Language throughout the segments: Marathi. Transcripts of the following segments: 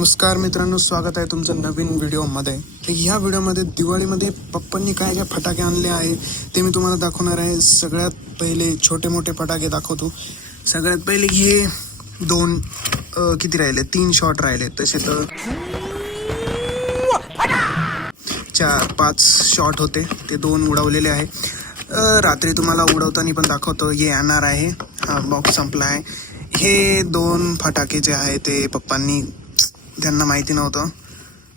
नमस्कार मित्रांनो, स्वागत आहे तुमचं नवीन व्हिडिओमध्ये. ह्या व्हिडिओमध्ये दिवाळीमध्ये पप्पांनी काय काय फटाके आणले आहे ते मी तुम्हाला दाखवणार आहे. सगळ्यात पहिले छोटे मोठे फटाके दाखवतो. सगळ्यात पहिले हे दोन किती राहिले, 3 शॉट राहिले. तसे तर 4-5 शॉट होते, ते 2 उडवलेले आहे. रात्री तुम्हाला उडवताना पण दाखवतो. हे येणार आहे, हा बॉक्स संपला आहे. हे 2 फटाके जे आहे ते पप्पांनी, त्यांना माहिती नव्हतं,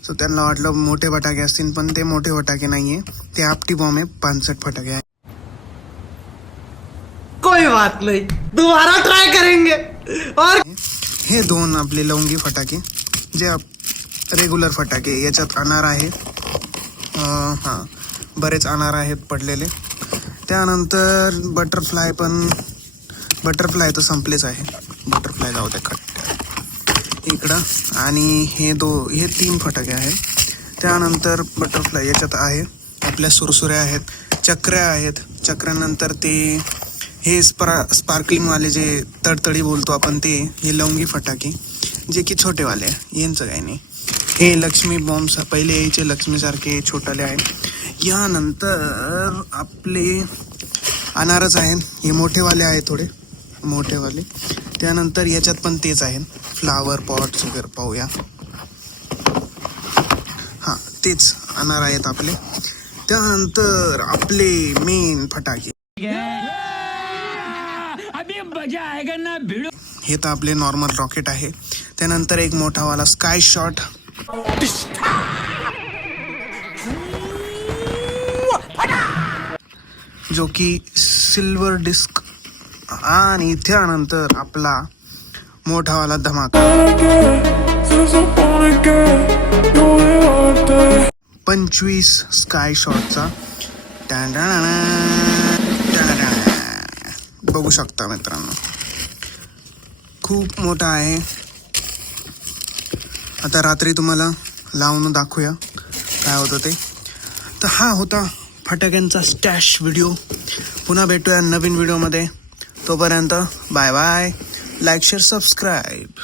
सो त्यांना वाटलं मोठे फटाके असतील, पण ते मोठे फटाके नाहीये, ते आपटी बॉम्ब आहे. 65 फटाके आहे. कोई बात नहीं, दोबारा ट्राई करेंगे. और हे 2 आपले लवंगी फटाके, जे रेग्युलर फटाके याच्यात अनार आहे. हां, बरेच अनार आहेत पडलेले. त्यानंतर बटरफ्लाय तर संपलेच आहे. बटरफ्लाय जाऊ द्या खट्ट इकडं. आणि हे 3 फटाके आहेत. त्यानंतर बटरफ्लाय याच्यात आहे. आपल्या सुरसुऱ्या आहेत, चक्र्या आहेत. चक्र्यानंतर हे स्पार्कलिंगवाले जे तडतडी बोलतो आपण, हे लवंगी फटाके जे की छोटेवाले आहे, यांचं काही नाही. हे लक्ष्मी बॉम्ब्स पहिले यायचे लक्ष्मीसारखे छोटाले आहेत. यानंतर आपले अनारच आहेत, हे मोठेवाले आहेत, थोडे मोठेवाले. त्यानंतर याच्यात पण तेच आहेत, फ्लावर पॉट वगैरे पाहूया. हां, तेच अनार आहेत आपले. त्यानंतर आपले मेन फटाके, हे तर आपले नॉर्मल रॉकेट आहे. त्यानंतर एक मोठावाला स्काय शॉट, जो की सिल्वर डिस्क. आणि त्यानंतर आपला मोठावाला धमाका, 25 स्काय शॉटचा. बघू शकता मित्रांनो, खूप मोठा आहे. आता रात्री तुम्हाला लावून दाखवूया काय होतं ते. तर हा होता फटाक्यांचा स्टॅश व्हिडिओ. पुन्हा भेटूया नवीन व्हिडिओमध्ये. तोपर्यंत bye bye. Like, share, subscribe.